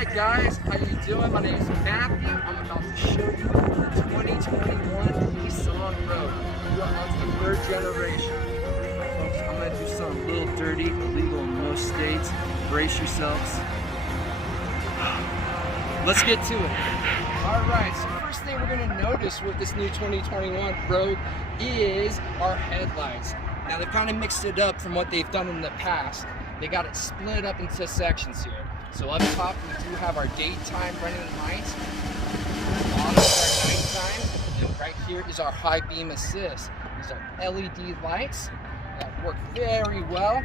Alright guys, how you doing? My name is Matthew. I'm about to show you the 2021 Nissan Rogue. We're on to the third generation. Folks, I'm going to do something a little dirty, illegal in most states. Brace yourselves. Let's get to it. Alright, so first thing we're going to notice with this new 2021 Rogue is our headlights. Now they've kind of mixed it up from what they've done in the past. They got it split up into sections here. So up top we do have our daytime running lights. Bottom is our nighttime. And right here is our high beam assist. These are LED lights that work very well.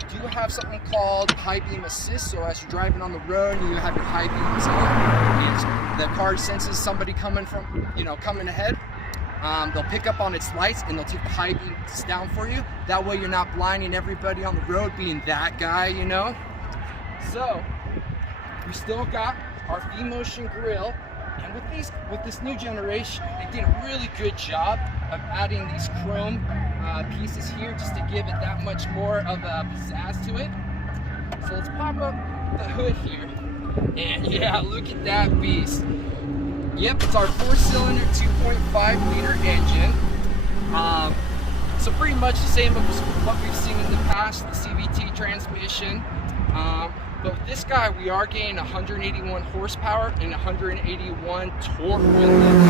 You do have something called high beam assist. So as you're driving on the road and you have your high beams on, the car senses somebody coming ahead. They'll pick up on its lights and they'll take the high beams down for you. That way you're not blinding everybody on the road being that guy, you know. So we still got our V-Motion grille, and with this new generation, they did a really good job of adding these chrome pieces here just to give it that much more of a pizzazz to it. So let's pop up the hood here, and yeah, look at that beast. Yep, it's our 4-cylinder 2.5 liter engine. So pretty much the same as what we've seen in the past, the CVT transmission. But with this guy, we are gaining 181 horsepower and 181 torque with it.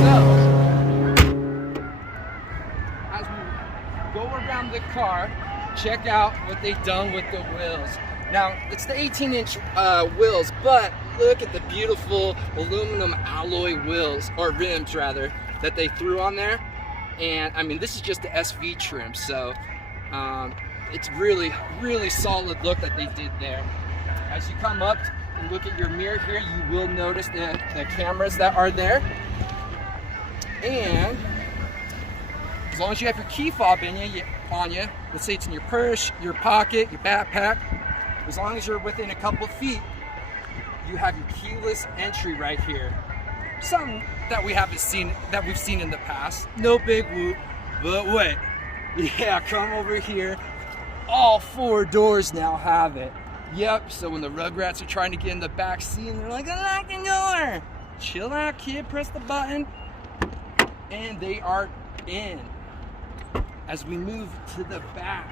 So, as we go around the car, check out what they've done with the wheels. Now, it's the 18-inch wheels, but look at the beautiful aluminum alloy wheels, or rims rather, that they threw on there. And I mean, this is just the SV trim, so it's really, really solid look that they did there. As you come up and look at your mirror here, you will notice the cameras that are there. And as long as you have your key fob on you, let's say it's in your purse, your pocket, your backpack, as long as you're within a couple feet, you have your keyless entry right here. Something that we've seen in the past. No big whoop, but wait. Yeah, come over here. All 4 doors now have it. Yep, so when the Rugrats are trying to get in the back seat and they're like, unlock the door. Chill out, kid, press the button. And they are in. As we move to the back,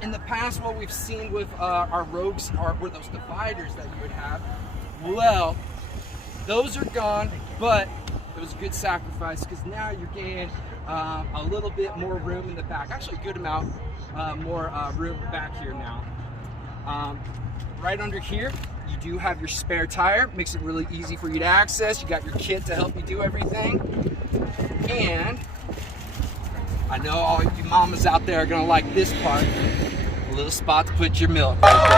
in the past, what we've seen with our Rogues were those dividers that you would have. Well, those are gone, but it was a good sacrifice because now you're getting a little bit more room in the back. Actually, a good amount more room back here now. Right under here, you do have your spare tire. Makes it really easy for you to access. You got your kit to help you do everything. And I know all you mamas out there are gonna like this part. A little spot to put your milk right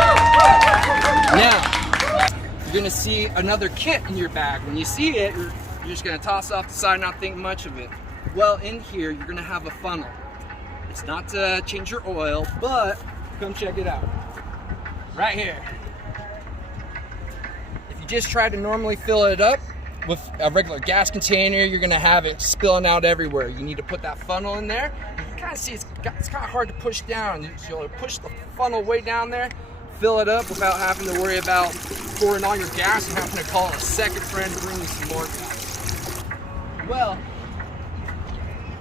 there. Now, you're gonna see another kit in your bag. When you see it, you're just gonna toss it off the side and not think much of it. Well, in here, you're gonna have a funnel. It's not to change your oil, but come check it out. Right here. If you just try to normally fill it up with a regular gas container, you're gonna have it spilling out everywhere. You need to put that funnel in there. You kind of see it's kind of hard to push down. You'll push the funnel way down there, fill it up without having to worry about pouring all your gas and having to call a second friend to bring you some more gas. Well,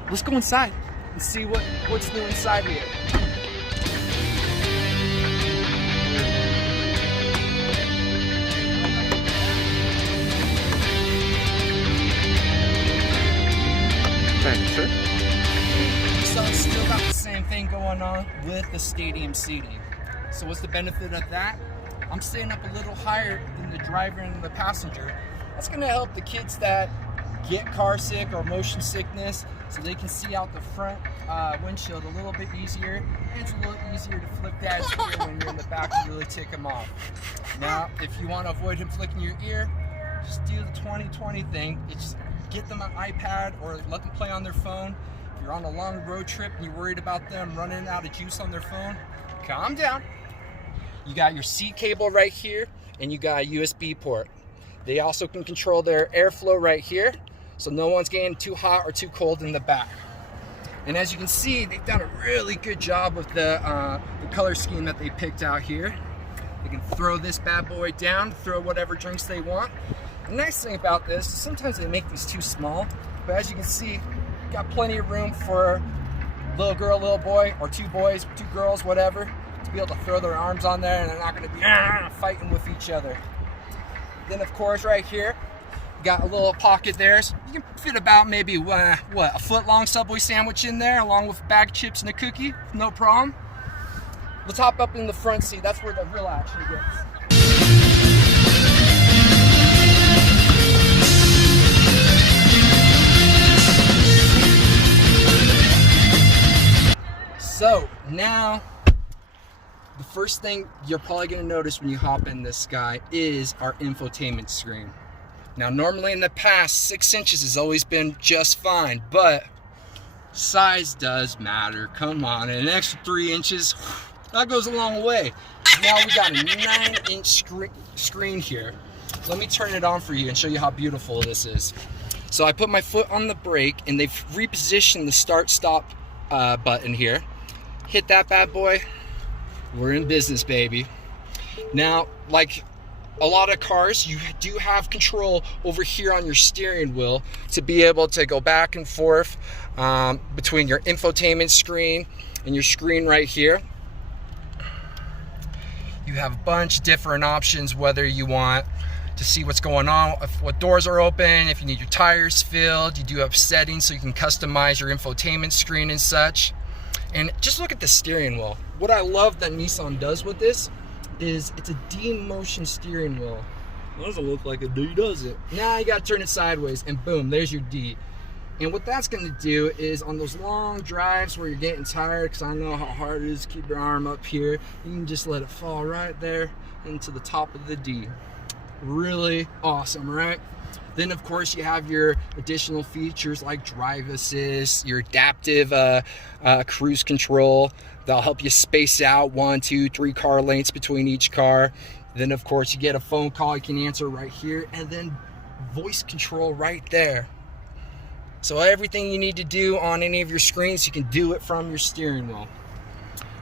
let's go inside and see what's new inside here. Sure. So it's still got the same thing going on with the stadium seating. So what's the benefit of that? I'm staying up a little higher than the driver and the passenger. That's gonna help the kids that get car sick or motion sickness so they can see out the front windshield a little bit easier. And it's a little easier to flick dad's ear when you're in the back to really tick him off. Now, if you want to avoid him flicking your ear, just do the 20/20 thing. It's get them an iPad or let them play on their phone. If you're on a long road trip and you're worried about them running out of juice on their phone, calm down. You got your seat cable right here and you got a USB port. They also can control their airflow right here, so no one's getting too hot or too cold in the back. And as you can see, they've done a really good job with the color scheme that they picked out here. They can throw this bad boy down, throw whatever drinks they want. The nice thing about this is sometimes they make these too small, but as you can see, got plenty of room for little girl, little boy, or two boys, two girls, whatever, to be able to throw their arms on there and they're not going to be fighting with each other. Then of course right here, you got a little pocket there, so you can fit about maybe a foot-long Subway sandwich in there, along with a bag of chips and a cookie, no problem. Let's hop up in the front seat. That's where the real action gets. So now, the first thing you're probably going to notice when you hop in this guy is our infotainment screen. Now normally in the past, 6 inches has always been just fine, but size does matter. Come on, an extra 3 inches, that goes a long way. Now we got a 9-inch screen here. Let me turn it on for you and show you how beautiful this is. So I put my foot on the brake and they've repositioned the start-stop button here. Hit that bad boy, we're in business, baby. Now, like a lot of cars, you do have control over here on your steering wheel to be able to go back and forth between your infotainment screen and your screen right here. You have a bunch of different options, whether you want to see what's going on, what doors are open, if you need your tires filled. You do have settings so you can customize your infotainment screen and such. And just look at the steering wheel. What I love that Nissan does with this is it's a D-motion steering wheel. It doesn't look like a D, does it? Now you gotta turn it sideways and boom, there's your D. And what that's gonna do is on those long drives where you're getting tired, because I know how hard it is to keep your arm up here, you can just let it fall right there into the top of the D. Really awesome, right? Then of course you have your additional features like drive assist, your adaptive cruise control. That'll help you space out 1, 2, 3 car lengths between each car. Then of course you get a phone call you can answer right here, and then voice control right there. So everything you need to do on any of your screens, you can do it from your steering wheel.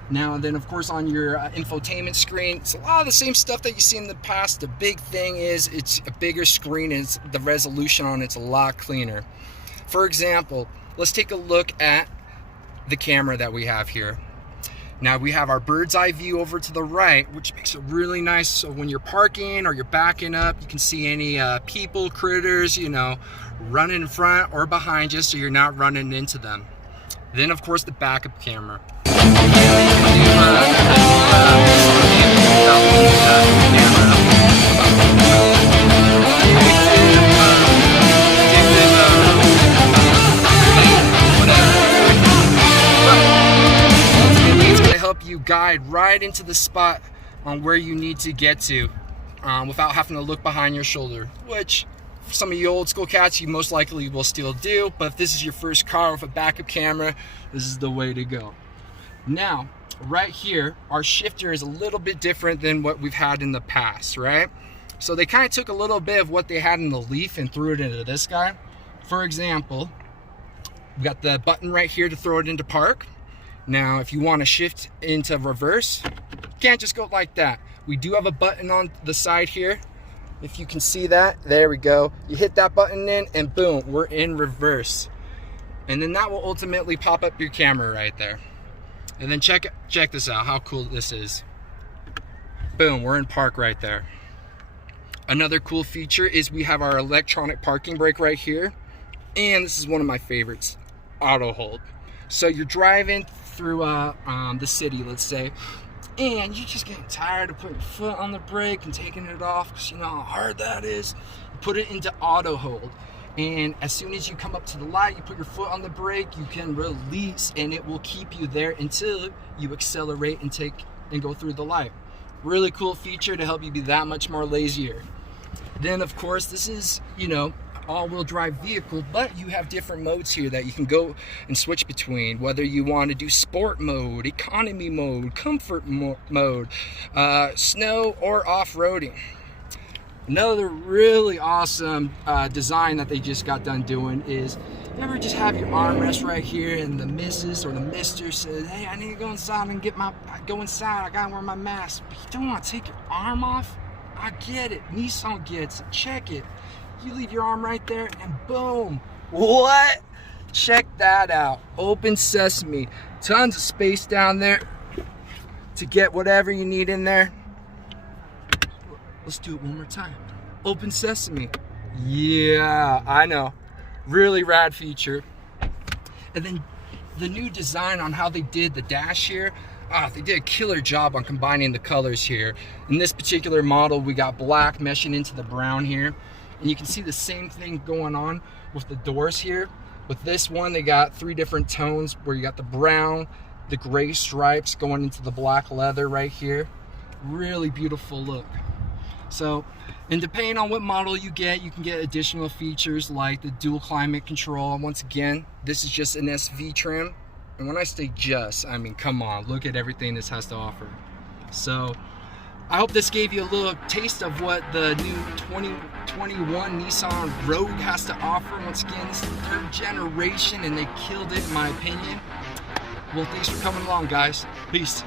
Now then of course on your infotainment screen, it's a lot of the same stuff that you see in the past. The big thing is it's a bigger screen and the resolution on it's a lot cleaner. For example, let's take a look at the camera that we have here. Now we have our bird's eye view over to the right, which makes it really nice, so when you're parking or you're backing up, you can see any people, critters, you know, running in front or behind you, so you're not running into them. Then of course the backup camera. You guide right into the spot on where you need to get to without having to look behind your shoulder, which for some of you old school cats you most likely will still do, but if this is your first car with a backup camera, this is the way to go. Now right here, our shifter is a little bit different than what we've had in the past, right? So they kind of took a little bit of what they had in the Leaf and threw it into this guy. For example, we got the button right here to throw it into park. Now, if you want to shift into reverse, you can't just go like that. We do have a button on the side here. If you can see that, there we go. You hit that button in and boom, we're in reverse. And then that will ultimately pop up your camera right there. And then check this out, how cool this is. Boom, we're in park right there. Another cool feature is we have our electronic parking brake right here. And this is one of my favorites, auto hold. So you're driving through the city, let's say, and you're just getting tired of putting your foot on the brake and taking it off because you know how hard that is. You put it into auto hold, and as soon as you come up to the light, you put your foot on the brake, you can release, and it will keep you there until you accelerate and go through the light. Really cool feature to help you be that much more lazier. Then of course this is, you know, all-wheel drive vehicle, but you have different modes here that you can go and switch between, whether you want to do sport mode, economy mode, comfort mode, snow or off-roading. Another really awesome design that they just got done doing is You ever just have your armrest right here and the missus or the mister says, hey, I need to go inside and go inside, I gotta wear my mask. But you don't want to take your arm off? I get it, Nissan gets it, check it. You leave your arm right there and boom. What? Check that out, open sesame. Tons of space down there to get whatever you need in there. Let's do it one more time. Open sesame. Yeah, I know. Really rad feature. And then the new design on how they did the dash here, they did a killer job on combining the colors here. In this particular model, we got black meshing into the brown here. And you can see the same thing going on with the doors here. With this one, they got 3 different tones where you got the brown, the gray stripes going into the black leather right here. Really beautiful look. So, and depending on what model you get, you can get additional features like the dual climate control. Once again, this is just an SV trim. And when I say just, I mean, come on, look at everything this has to offer. So, I hope this gave you a little taste of what the new 2021 Nissan Rogue has to offer. Once again, this is the 3rd generation and they killed it in my opinion. Well, thanks for coming along, guys. Peace.